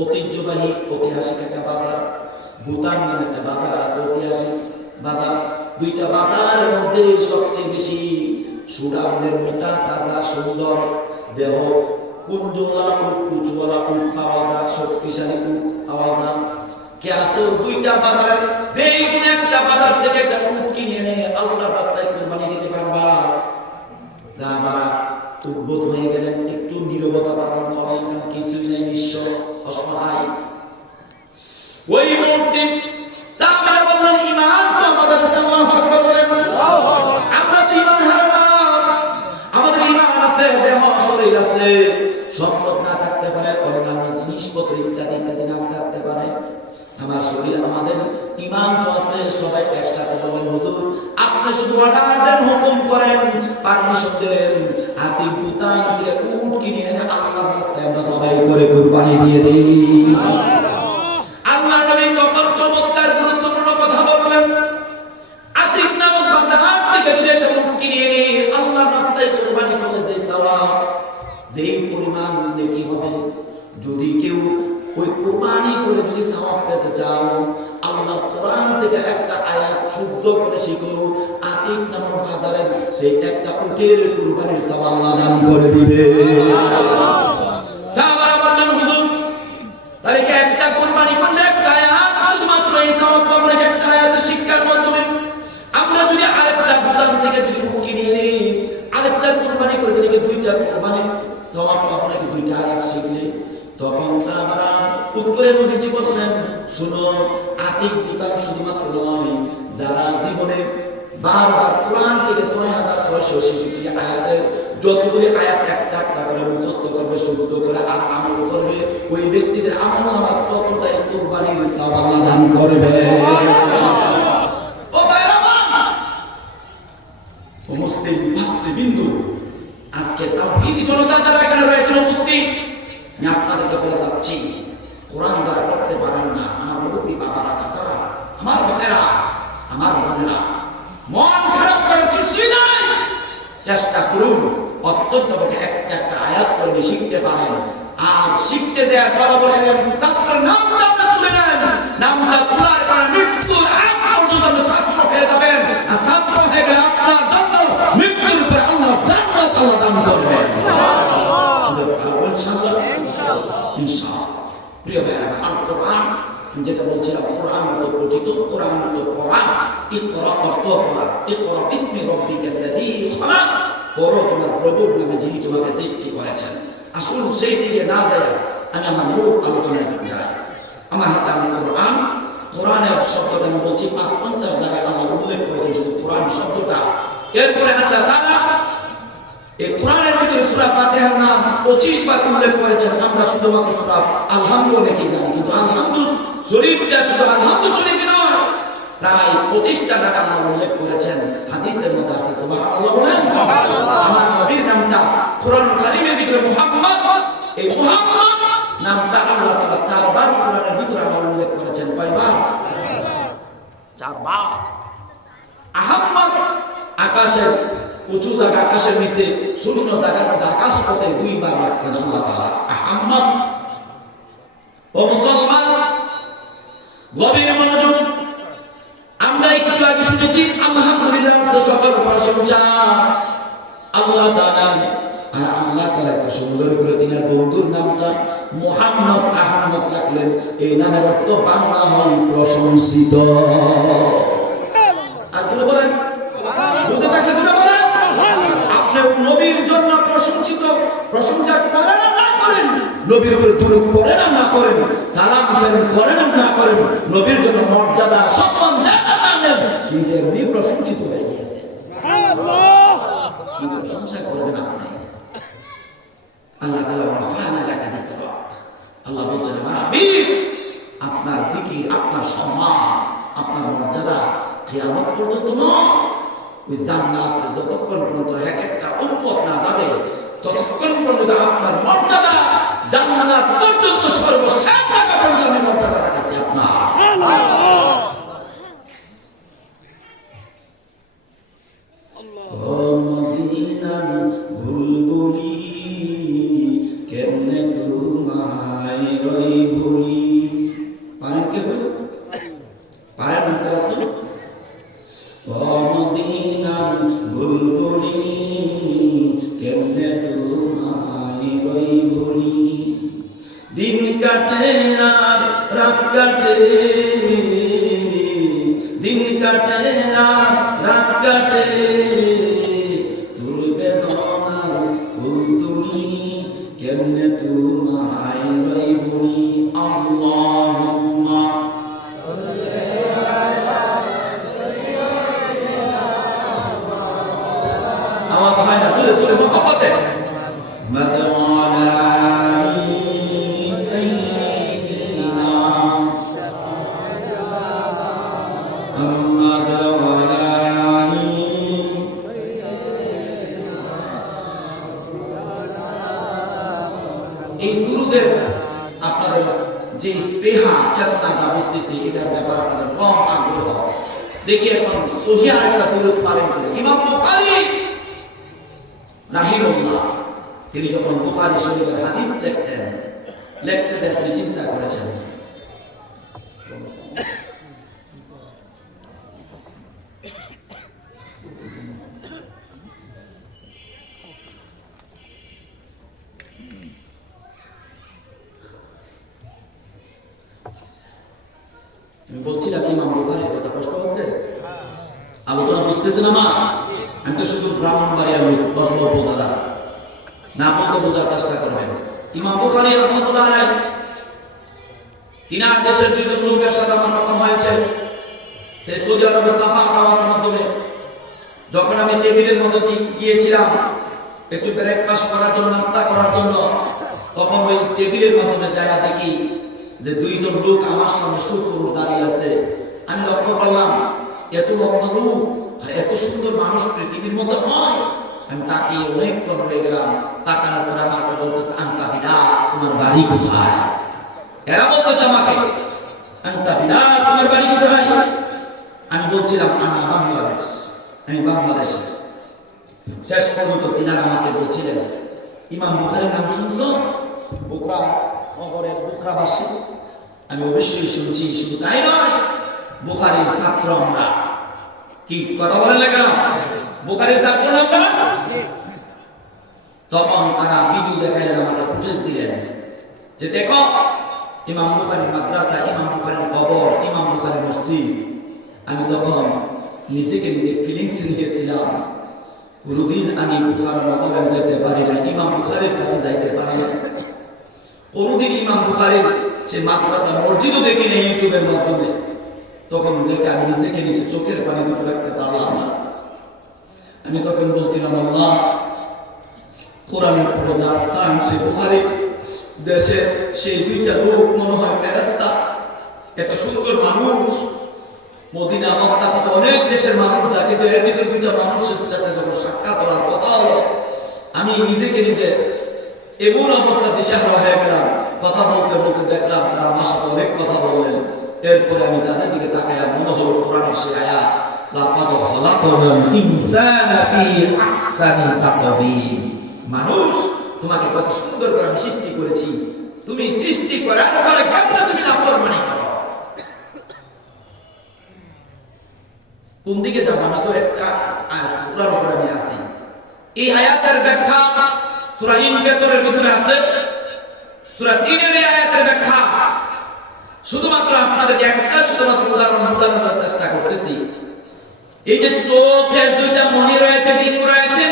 ঐতিহ্যবাহী ঐতিহাসিক একটা বাজার। ভুটান নামে একটা বাজার আছে ঐতিহাসিক বাজার। দুইটা বাজারের মধ্যে সবচেয়ে বেশি সুরামদের মোটা তাজা, সুন্দর দেহ। কুঞ্জলা উট উঁচুওয়ালা পাওয়া যায় শক্তিশালী পাওয়া যায় কে দুইটা বাজার যেই সম্পদ না থাকতে পারে, অন্যান্য জিনিসপত্র ইত্যাদি ইত্যাদি না থাকতে পারে। আমার শরীর, আমাদের ইমান তো আছে, সবাই একসাথে বলেন, হুজুর, আপনি শুধু অর্ডার দেন হুকুম করেন, পারমিশন দেন আতিক বুতান দিয়ে উট কিনে এনে আল্লাহর রাস্তায় আমরা সবাই করে কুরবানি দিয়ে দিই আল্লাহ নবী কত চমৎকার গুরুত্বপূর্ণ কথা বললেন আতিক নামক বাজার থেকে যদি একটা উট কিনে এনে আল্লাহর রাস্তায় কুরবানি করলে যে সওয়াব যেই পরিমাণ নেকি হবে যদি কেউ ওই কুরবানি করে যদি সওয়াব পেতে চাও আল্লাহ কোরআন থেকে একটা আয়াত শুদ্ধ করে শিখো আতিম নামক বাজারে সেই একটা উটের কোরবানির সওয়াব দান করে দিবে সাহাবারা বললেন হুজুর তাহলে কি একটা কুরবানি করলে একটা আয়াত শুধুমাত্র এই সওয়াব পাবেন একটা আয়াতের শিক্ষার মাধ্যমে আমরা যদি আরেকটা বুতান থেকে যদি মুক্তি নিয়ে নিই আরেকটা কুরবানি করে দিলে দুইটা কুরবানি সওয়াব পাবো নাকি দুইটা আয়াত শিখলে তখন সাহাবারা উত্তরে নবীজি বললেন শুনো আতিক বুতান শুধুমাত্র নয় যারা জীবনে বারবার কোরআন থেকে ছয় হাজার ছয়শো শিশুটি আয়াতের যতগুলি আয়াত একটা একটা করে মুখস্থ করবে, শুদ্ধ করে, আর আমল করবে, ওই ব্যক্তিদের আমল আমার ততটাই কোরবানির সওয়াব দান করবে ও ভাইরা আমার! ও মুসলিম ভাতৃবৃন্দ, আজকে তাওহীদি জনতা যারা এখানে রয়েছে উপস্থিত আমি আপনাদেরকে বলে যাচ্ছি কোরআন যারা পড়তে পারেন না আমার মুরব্বী বাবারা চাচারা আমার ভাইয়েরা আমার বোনেরা মন খারাপ করার কিছুই নাই চেষ্টা করুন অত্যন্ত একটা একটা আয়াত করে শিখতে পারেন। আর শিখতে দেওয়ার পর বলে ছাত্রের নামটা তুলে নেন। নামটা তোলার পর মৃত্যুর আগ পর্যন্ত ছাত্র হয়ে যাবেন। ছাত্র হয়ে গেলে আপনার জন্য মৃত্যুর উপরে আল্লাহ জান্নাত আল্লাহ দান ইনশাআল্লাহ। প্রিয় ভাইরা আল কোরআন যেটা বলছিলাম, কোরআন মতো পঠিত, কোরআন পড়া। ইকরা পড়া ইকরা বিসমি রব্বিকাল্লাযী খালাক। পড়ো তোমার প্রভুর নামে যিনি তোমাকে সৃষ্টি করেছেন। আসুন সেই দিকে না যায় আমি আমার মূল আলোচনায় যাই। আমার হাতে আমি কোরআন। কোরআনের শব্দটা আমি বলছি পাঁচ পঞ্চাশ জায়গায় আল্লাহ উল্লেখ করেছেন শুধু কোরআন শব্দটা। এরপরে আল্লাহ তাআলা এই কোরআনের 25 বার উল্লেখ করেছেন, আমরা শুধুমাত্র সূরা আলহামদু নাকি জানি, কিন্তু আলহামদু শরীফটা শুধু আলহামদু শরীফ প্রায় 25টা জায়গা আল্লাহ উল্লেখ করেছেন হাদিসের মধ্যে আছে, সুবহানাল্লাহ আমার নবীর নামটা কোরআন কারীমের ভিতরে মুহাম্মদ, এই মুহাম্মদ নামটা আল্লাহ তাআলা চারবার কোরআনের ভিতরে আল্লাহ উল্লেখ করেছেন। কয়বার? চারবার। আহম্মদ আকাশের উঁচু জায়গা আকাশের নিচে, শূন্য মধ্যে আকাশ পথে দুইবার রাখছেন আল্লাহ তাআলা। আহম্মদ, ও মুসলমান, গভীর মনোযোগ একটু আগে শুনেছি, আল্লাহ আর আল্লাহ তাআলা একটা সুন্দর করে তিনার বন্ধুর নামটা মুহাম্মদ আহমদ রাখলেন। এই নামের অর্থ বাংলা হয় প্রশংসিত। আর তুলে বলেন। নবীর জন্য প্রশংসিত। প্রশংসা করেন না করেন। নবীর উপরে পড়েন আর না করেন। সালাম করেন না করেন। নবীর জন্য মর্যাদা সম্মান দেন আর না দেন কিন্তু এমনি প্রশংসিত হয়ে কি প্রশংসা করবেন আপনি আল্লাহ আল্লাহ বলছেন আমার হাবিব আপনার জিকির আপনার সম্মান আপনার মর্যাদা কিয়ামত পর্যন্ত নয়। ওই জান্নাত যতক্ষণ পর্যন্ত এক একটা উম্মত না যাবে ততক্ষণ পর্যন্ত আপনার মর্যাদা জান্নাত পর্যন্ত সর্বশেষ টাকা পর্যন্ত আমি মর্যাদা রাখেছি আপনার। বুখারী শরীফের হাদিস লিখতেন লিখতে যে চিন্তা করেছেন। বলছিলাম, ইমাম বুখারীর কষ্ট হচ্ছে? আলোচনা বুঝতেছে না মা। আমি তো শুধু ব্রাহ্মণবাড়িয়ার লোক কসবা উপজেলা না বুঝতে বোঝার চেষ্টা করবেন। ইমাম বুখারী রহমতুল্লাহ লোকের সাথে আমার কথা হয়েছে। সে সৌদি মাধ্যমে যখন আমি টেবিলের মধ্যে গিয়েছিলাম, একটু ব্রেকফাস্ট করার জন্য, নাস্তা করার জন্য, তখন ওই টেবিলের মাধ্যমে যায়া দেখি যে দুইজন লোক আমার সামনে সুপুরুষ দাঁড়িয়ে আছে। আমি লক্ষ্য করলাম, এত লম্বা লোক আর এত সুন্দর মানুষ পৃথিবীর মধ্যে হয়। আমি তাকে অনেকক্ষণ হয়ে গেলাম তাকানোর পর আমাকে বলতেছে আন্তা বিদা তোমার বাড়ি কোথায় এরা বলতেছে আমাকে আন্তা বিদা তোমার বাড়ি কোথায় আমি বলছিলাম আনা বাংলাদেশ আমি বাংলাদেশে শেষ পর্যন্ত তিনারা আমাকে বলছিলেন ইমাম বুখারের নাম শুনছো বুকরা নগরের বুকরাবাসী আমি অবশ্যই শুনছি শুধু তাই নয় বুখারের ছাত্র আমরা কি কথা বলেন না বুখারের ছাত্র আমরা তখন তারা ভিডিও দেখাইলেন আমাকে ফুটেজ দিলেন। যে দেখো, ইমাম বুখারীর মাদ্রাসা, ইমাম বুখারীর কবর, ইমাম বুখারীর মসজিদ। আমি তখন নিজেকে নিজে ফিলিংস নিয়েছিলাম কোনোদিন আমি বুখার নগরে যেতে পারি না ইমাম বুখারের কাছে যাইতে পারি না কোনোদিন ইমাম বুখারের সে মাদ্রাসা, মসজিদও দেখি না ইউটিউবের মাধ্যমে। তখন দেখে আমি নিজেকে নিজে চোখের পানি দুটো রাখতে পারলাম না। আমি তখন বলছিলাম, আল্লাহ আমি নিজেকে নিজে এমন অবস্থা দিশাহারা হয়ে গেলাম, কথা বলতে বলতে দেখলাম তারা আমার সাথে অনেক কথা বললেন। এরপরে আমি তাদের দিকে তাকাইয়া মনে হলো সে আয়া খলাকনাল ইনসানা ফি আহসানি তাকবীর মানুষ, তোমাকে কত সুন্দর করে সৃষ্টি করেছি। তুমি সৃষ্টি করার পরে তুমি কোন দিকে যাব আমি তো? একটা সূরার উপরে আমি এই আয়াতের ব্যাখ্যা ভিতরে আছে। সূরা 3 এর এই আয়াতের ব্যাখ্যা। শুধুমাত্র আপনাদেরকে একটা, শুধুমাত্র উদাহরণ উদাহরণ চেষ্টা করতেছি। এই যে চোখের দুইটা মনি রয়েছে দিন রয়েছে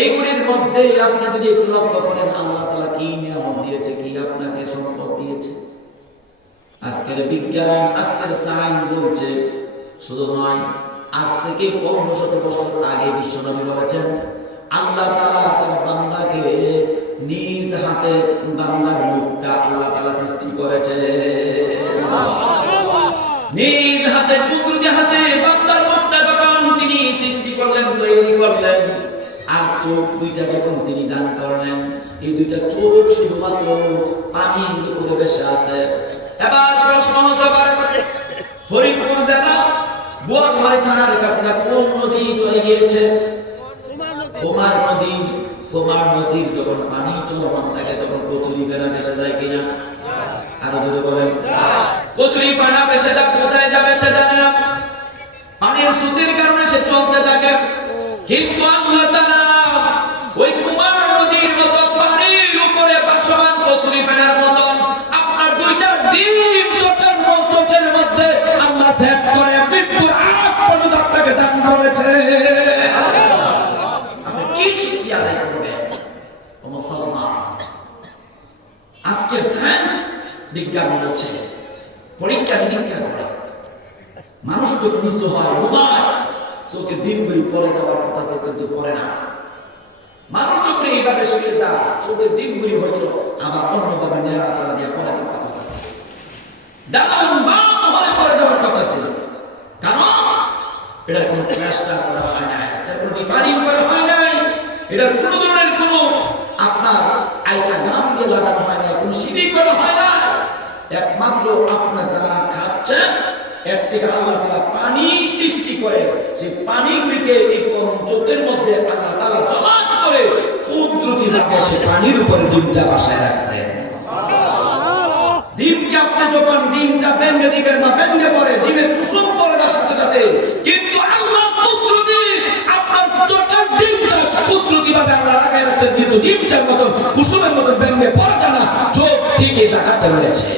এইগুলির মধ্যে আপনি যদি একটু লক্ষ্য করেন, আল্লাহ তাআলা কি নিয়ামত দিয়েছে, কি আপনাকে সম্পদ দিয়েছে? আজকের বিজ্ঞান, আজকের সায়েন্স বলছে, শুধু নয়, আজ থেকে পনেরো শত বছর আগে বিশ্বনবী বলেছেন, আল্লাহ তাআলা তার বান্দাকে নিজ হাতে বান্দার মুখটা আল্লাহ তাআলা সৃষ্টি করেছে। নিজ হাতে কুদরতি হাতে বান্দার মুখটা যখন তিনি সৃষ্টি করলেন, তৈরি করলেন চোখ দুইটা যখন তিনি দান করলেন এই দুইটা চোখ শুধুমাত্র পানির উপরে বেশে আছে। এবার প্রশ্ন হতে পারে ফরিদপুর জেলা বোয়ালমারি থানার কাছে না কোন নদী চলে গিয়েছে? তোমার নদী। তোমার নদীর যখন পানি চলমান থাকে তখন কচুরি ফেরা ভেসে যায় কিনা? আরও জোরে বলেন। কচুরি পানা ভেসে যায় কোথায় যাবে সে জানে না। পানির স্রোতের কারণে সে চলতে থাকে। তাআলা আদায় মুসলমান আজকের সায়েন্স বিজ্ঞান বলছে পরীক্ষা নিরীক্ষা করে মানুষ সুস্থ হয় ঘুমায় চোখে দিনগুলি পরে যাওয়ার কথা সে কিন্তু পরে না মানুষ যখন এইভাবে শুয়ে যায় চোখের দিনগুলি হয়তো আবার অন্যভাবে নেড়াচাড়া দিয়ে পরে যাওয়ার কথা ডান বাম হলে পরে যাওয়ার কথা ছিল কারণ এটা কোনো প্লাস্টার করা হয় নাই এটা কোনো ডিফারিং করা হয় নাই এটা কোনো ধরনের কোনো আপনার আইকা গাম দিয়ে লাগানো হয় নাই কোনো সিঁড়ি করা হয় না। একমাত্র আপনার যারা খাচ্ছেন এর থেকে আল্লাহ তারা পানি সৃষ্টি করে সেই পানিগুলিকে এই কোন চোখের মধ্যে আল্লাহ তারা জমাট করে কুদরতি ভাবে সে পানির উপরে ডিমটা বাসায় রাখছে। ডিমকে আপনি যখন ডিমটা ভেঙে দিবেন বা ভেঙে পড়ে ডিমের কুসুম পড়ে তার সাথে সাথে কিন্তু আল্লাহ কিন্তু ডিমটার মতো, কুসুমের মতো ভেঙে পড়ে যায় না চোখ থেকে জাগাতে পেরেছে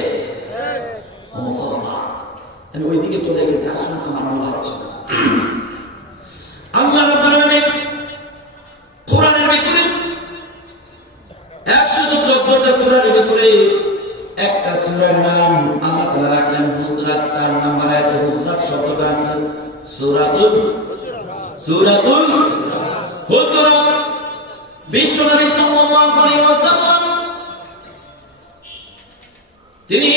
ওইদিকে চলে গেছি, আসুন আমার আল্লাহ আলোচনা। আল্লাহ রাব্বুল আলামিন কোরআনের ভিতরে একশো চোদ্দটা সূরার ভিতরে একটা সূরার নাম আল্লাহ তাআলা রাখলেন হুজরাত চার নাম্বার আয়াতে হুজরাত শব্দটা আছে সূরাতুল সূরাতুল, হুজরাত। বিশ্বনবী সাল্লাল্লাহু আলাইহি ওয়াসাল্লাম, তিনি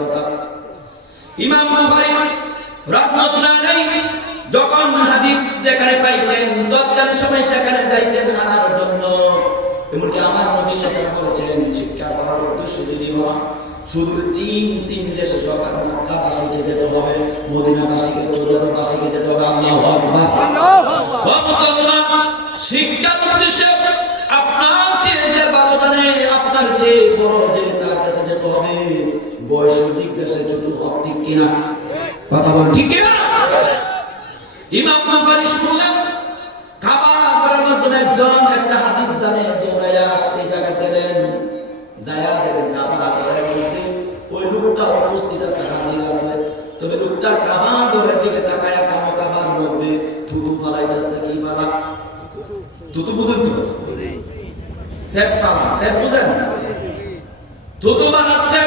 কথা ইমাম বুখারী রাহমাতুল্লাহ আলাইহি যখন হাদিস যেখানে পাইতেন তৎকালীন সময় সেখানে যাইতেন সেখানে বলেছেন শিক্ষা করার উদ্দেশ্য যদি হয় শুধু চীন চীন দেশে সরকার মক্কাবাসীকে যেতে হবে, মদিনাবাসীকে সৌরবাসীকে যেতে হবে, আল্লাহু মুসলমান শিক্ষার উদ্দেশ্যে আপনার চেয়ে ভালো আপনার চেয়ে বড় যে তার কাছে যেতে হবে বয়সের দিক দেশে ছোট ঠিক কিনা? কথা বল ঠিক কিনা? ইমাম বুখারী শুনলেন খাবার করার মাধ্যমে একজন একটা হাদিস জানে দৌড়াইয়া সেই জায়গা গেলেন যায়া কাবা ঘরের মধ্যে ওই লোকটা উপস্থিত আছে হাজির আছে। তবে লোকটা কাবা ঘরের দিকে তাকায়া কানো কাবার মধ্যে থুতু ফালাইতেছে কি ফালা? থুতু বুঝেন তো? সেট পালা সেট বুঝেন? থুতু বানাচ্ছে